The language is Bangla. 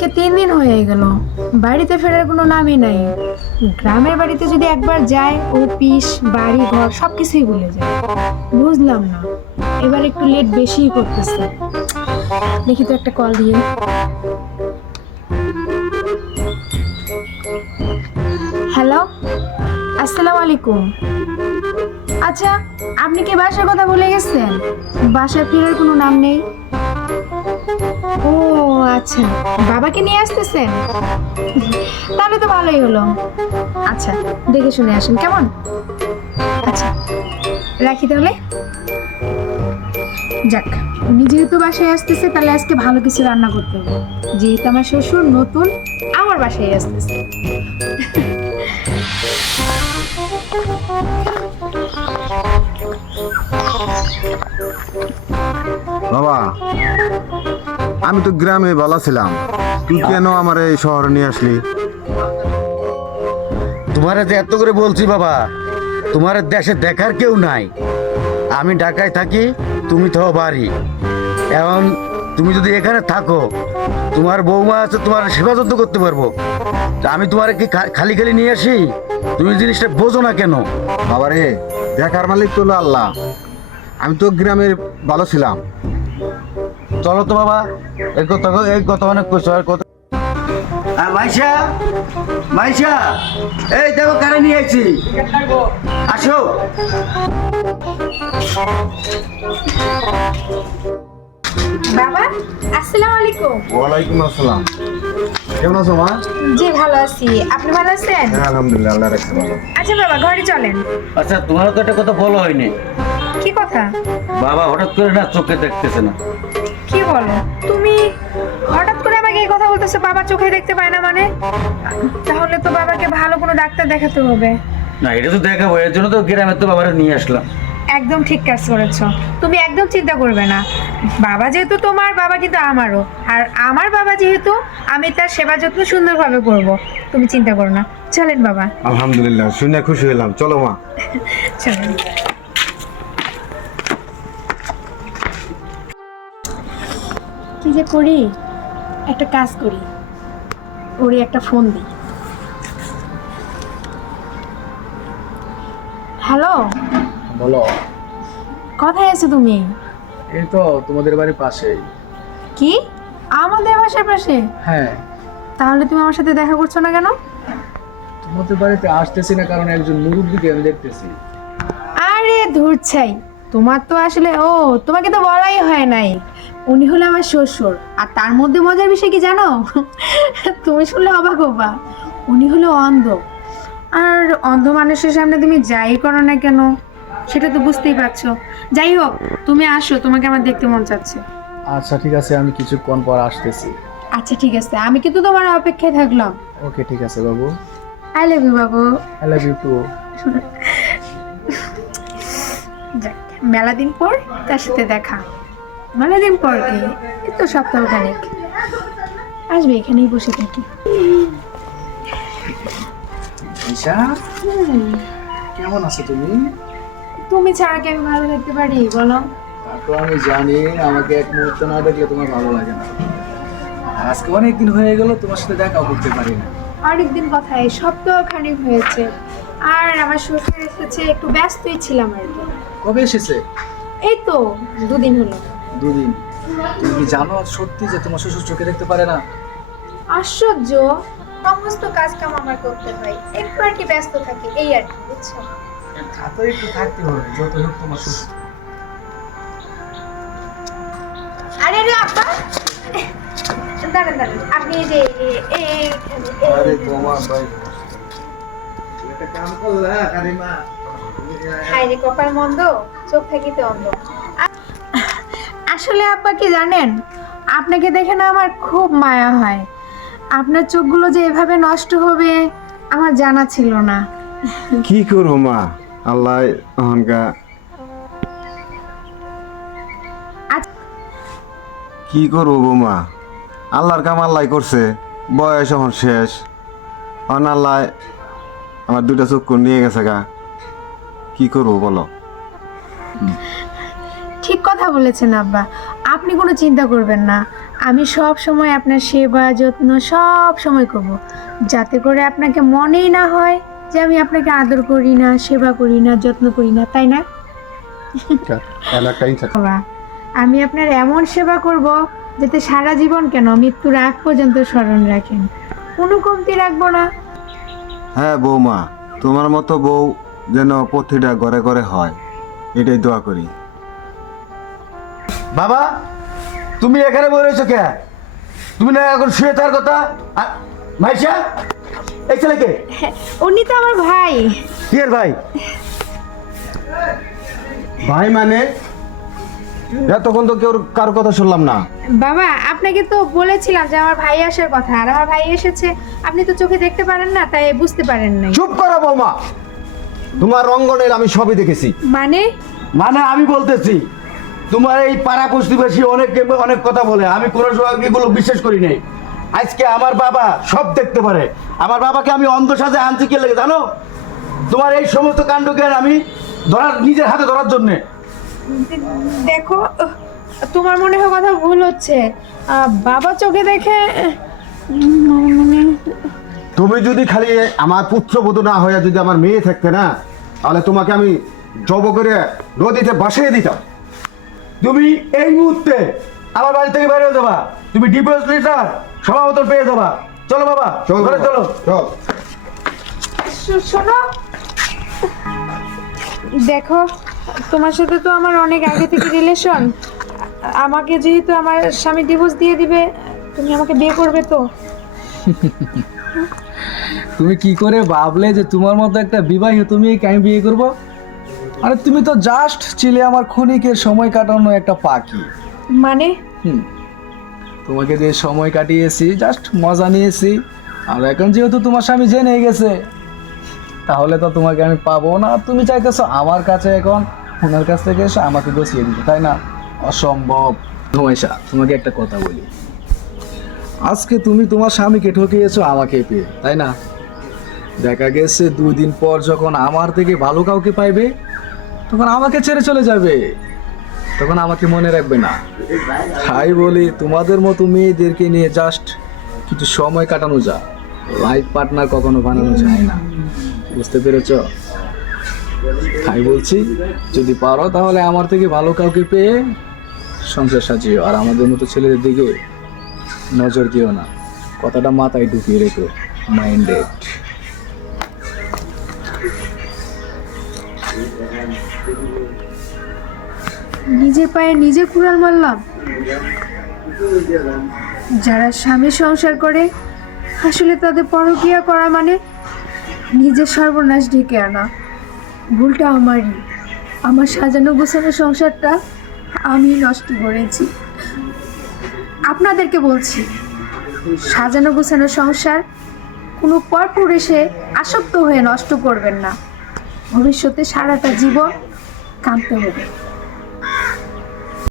আজকে 3 দিন হয়ে গেল, বাড়িতে ফেরার কোনো নামই নাই। গ্রামের বাড়িতে যদি একবার যায়, অফিস বাড়ি ঘর সবকিছুই ভুলে যায়। বুঝলাম না, এবার একটু লেট বেশিই করতেছে। দেখি তো একটা কল দিয়ে। হ্যালো, আসসালামু আলাইকুম। আচ্ছা, আপনি কি বাসার কথা ভুলে গেছেন? বাসায় ফেরার কোনো নাম নেই। ও আচ্ছা, বাবাকে নিয়ে আসতেছেন? তাহলে তো ভালোই হলো। আচ্ছা, দেখে শুনে আসেন কেমন। আচ্ছা, রাখি তাহলে। যাক, উনি যেহেতু বাসায় আসতেছে, তাহলে আজকে ভালো কিছু রান্না করতে হবে। যেহেতু আমার শ্বশুর নতুন আমার বাসায় আসতেছে। বাবা, আমি তো গ্রামে ভালো ছিলাম, তুই কেন আমার এই শহরে নিয়ে আসলি? তোমারে যে এত করে বলছি বাবা, তোমার দেশে দেখার কেউ নাই। আমি ঢাকায় থাকি, তুমি তো বাড়ি। এখন তুমি যদি এখানে থাকো, তোমার বৌমা আছে, তোমার সেবা যত্ন করতে পারবো। তা আমি তোমার কি খালি খালি নিয়ে আসি? তুমি জিনিসটা বোঝো না কেন? বাবা রে, দেখার মালিক তো হলো আল্লাহ। আমি তো গ্রামে ভালো ছিলাম। চলো তো বাবা, এই কথা অনেক কইছো আর কথা। মাইশা, মাইশা, এই দেখো কারে নিয়ে আইছি, আসো। বাবা, আসসালামু আলাইকুম। ওয়ালাইকুম আসসালাম। কেমন আছো মা? জি ভালো আছি, আপনি ভালো আছেন? হ্যাঁ, আলহামদুলিল্লাহ, আল্লাহ রাখছে ভালো। আচ্ছা বাবা, ঘরে চলেন। আচ্ছা, তোমারও তো একটা কথা বলা হয়নি। কি কথা? বাবা হঠাৎ করে না চোখে দেখতেছে না। কি বলো তুমি? হঠাৎ করে আমাকে এই কথা বলতেছো, বাবা চোখে দেখতে পায় না মানে? তাহলে তো বাবাকে ভালো কোনো ডাক্তার দেখাতে হবে। না, এটা তো দেখাবো, এর জন্য তো গ্রামে তো বাবারা নিয়ে আসলাম। একদম ঠিক কাজ করেছো, তুমি একদম চিন্তা করবে না। বাবা যেহেতু তোমার, বাবা কিন্তু আমারও। আর আমার বাবা যেহেতু, আমি তার সেবা যত্ন সুন্দরভাবে করব। তুমি চিন্তা করো না, চলেন বাবা। আলহামদুলিল্লাহ, শুনে খুশি হলাম। চলো মা। চলেন। কি যে করি, একটা কাজ করি, ওরে একটা ফোন দিই। হ্যালো, বলো। কোথায় আছো তুমি? এই তো তোমাদের বাড়ির পাশেই। কি, আমাদের বাসার পাশে? হ্যাঁ, তাহলে তুমি আমার সাথে দেখা করছো না কেন? তোমাদের বাড়িতে আসতেছি না কারণ একজন মুরব্বীকে আমি দেখতেছি। আরে ধুর ছাই, তোমার তো আসলে, তোমাকে তো বলাই হয় নাই। উনি হলো আমার শ্বশুর। আর তার মধ্যে মজার বিষয় কি জানো? তুমি শুনলে অবাক হবা, উনি হলো অন্ধ। আর অন্ধ মানুষের সামনে তুমি যাই করো না কেন, সেটা তো বুঝতেই পারছো। যাই হোক, তুমি আসো, তোমাকে আমার দেখতে মন চাচ্ছে। আচ্ছা ঠিক আছে, আমি কিছুক্ষণ পর আসতেছি। আচ্ছা ঠিক আছে, আমি কিন্তু তোমার অপেক্ষায় থাকলাম। ওকে ঠিক আছে বাবু। আই লাভ ইউ বাবু। I love you too. যাক, মেলা দিন পর তার সাথে দেখা। মেলা দিন পর কি, এই তো সপ্তাহখানেক। আসবে, এখানেই বসে থাকি। ঈশা, কেমন আছো তুমি? তুমি ছাড়া কি আমি ভালো থাকতে পারি বলো? তা তো আমি জানি, আমাকে এক মুহূর্ত না দেখলে তোমার ভালো লাগে না। আজকে অনেক দিন হয়ে গেল, তোমার সাথে দেখাও করতে পারি না। অনেকদিন কথায়, সপ্তাহখানেক হয়েছে। আর আমার শ্বশুর এসেছে, একটু ব্যস্তই ছিলাম আর কি। কবে এসেছে? এই তো 2 দিন হলো। দুদিন? তুমি কি জানো সত্যি যে তোমার শ্বশুর চোখে দেখতে পারে না? আশ্চর্য, সমস্ত কাজ কাম আমার করতে হয়, একটু আর কি ব্যস্ত থাকি, এই আর কি, বুঝছো? তা তো একটু থাকতে হবে, যত হোক তোমার শ্বশুর। আরে রে আপা, দাঁড়ান দাঁড়ান, আপনি এই যে আরে তোমার ভাই, একটা কাম করলা কারিমা। হাই রে কপাল মন্দ, চোখ থাকিতে অন্ধ। আসলে আপা কি জানেন, আপনাকে দেখে না আমার খুব মায়া হয়। আপনার চোখগুলো যে এভাবে নষ্ট হবে আমার জানা ছিল না। কি করবো মা, আল্লাহ অহংকা। কি করবো গো মা, আল্লাহর কাম আল্লাহ করছে। বয়স এখন শেষ, অন আল্লাহ আমার 2টা চক্ষু নিয়ে গেছে গা। কি করবো বলো? ঠিক কথা বলেছেন আব্বা, আপনি কোনো চিন্তা করবেন না। আমি সব সময় আপনার সেবা যত্ন সব সময় করব, যাতে করে আপনাকে মনেই না হয় যে আমি আপনাকে আদর করি না, সেবা করি না, যত্ন করি না, তাই না বাবা? আমি আপনার এমন সেবা করব যাতে সারা জীবন কেন মৃত্যুর আগ পর্যন্ত স্মরণ রাখেন, কোনো কমতি রাখবো না। হ্যাঁ বৌমা, তোমার মতো বউ যেন প্রতিটা ঘরে ঘরে হয়, এটাই দোয়া করি। বাবা, তুমি এখানে বলে রয়েছো কে? তুমি না এখন শুয়ে থাকার কথা? মাইশা, এই ছেলেকে উনি তো আমার ভাই। কি এর ভাই? ভাই মানে? এতক্ষণ তো কেউ কারো কথা শুনলাম না। বাবা, আপনাকে তো বলেছিলাম যে আমার ভাই আসার কথা, আর আমার ভাই এসেছে। আপনি তো চোখে দেখতে পারেন না, তাই বুঝতে পারেন নাই। চুপ করো বৌমা, তোমার রঙ্গনের আমি সবই দেখেছি। মানে? মানে আমি বলতেছি, তোমার এই পাড়া প্রতিবেশী অনেক কথা বলে, আমি কোনো সময় এগুলো বিশ্বাস করি নাই। আজকে আমার বাবা সব দেখতে পারে। আমার বাবাকে আমি অন্ধ সাজে আনছি কে লেগে জানো? তোমার এই সমস্ত কাণ্ডকে আমি নিজের হাতে ধরার জন্যে। দেখো, তোমার মনে হয় কথা ভুল হচ্ছে। বাবা চোখে দেখে মানে তুমি যদি খালি আমার পুত্রবধূ না হয়ে যদি আমার মেয়ে থাকতে না, তাহলে তোমাকে আমি জব করে নদীতে ভাসিয়ে দিতাম। তুমি এই মুহূর্তে আমার বাড়ি থেকে বের হয়ে যাবা। তুমি ডিভোর্স লেটার সমাবর্তন পেয়ে যাবা। চলো বাবা, ঘরে চলো। চল। শোনো, দেখো, তোমার সাথে তো আমার অনেক আগে থেকে রিলেশন। আমাকে যেহেতু আমার স্বামী ডিভোর্স দিয়ে দিবে, তুমি আমাকে বিয়ে করবে তো? তুমি কি করে ভাবলে যে তোমার মতো একটা বিবাহিত মেয়েকে আমি বিয়ে করব? আরে তুমি তো জাস্ট ছিলে আমার ক্ষণিকের সময় কাটানো একটা পাখি। মানে? তোমাকে দিয়ে সময় কাটিয়েছি, জাস্ট মজা নিয়েছি। আর এখন যেহেতু তোমার স্বামী জেনে গেছে, তাহলে তো তোমাকে আমি পাবো না। আর তুমি চাইতেছো আমার কাছে এখন ওনার কাছ থেকে এসে আমাকে গছিয়ে দিতে, তাই না? অসম্ভব। ধুমাইশা, তোমাকে একটা কথা বলি, আজকে তুমি তোমার স্বামীকে ঠকিয়েছো আমাকে পেয়ে, তাই না? দেখা গেছে 2 দিন পর যখন আমার থেকে ভালো কাউকে পাইবে, তখন আমাকে ছেড়ে চলে যাবে, তখন আমাকে মনে রাখবে না। তাই বলি, তোমাদের মতো মেয়েদেরকে নিয়ে জাস্ট কিছু সময় কাটানো যায়, লাইফ পার্টনার কখনো বানানো যায় না। বুঝতে পেরেছ? তাই বলছি, যদি পারো তাহলে আমার থেকে ভালো কাউকে পেয়ে সংসার সাজিও, আর আমাদের মতো ছেলেদের দিকে নজর দিও না। কথাটা মাথায় ঢুকিয়ে রেখো, মাইন্ডেড। নিজের পায়ে নিজে কুড়াল মারলাম। যারা স্বামী সংসার করে, আসলে তাদের পরকীয়া করা মানে নিজের সর্বনাশ ডেকে আনা। ভুলটা আমারই। আমার সাজানো গোছানো সংসারটা আমি নষ্ট করেছি। আপনাদেরকে বলছি, সাজানো গোছানো সংসার কোনো পরপুরুষে আসক্ত হয়ে নষ্ট করবেন না। ভবিষ্যতে সারাটা জীবন কাঁদতে হবে।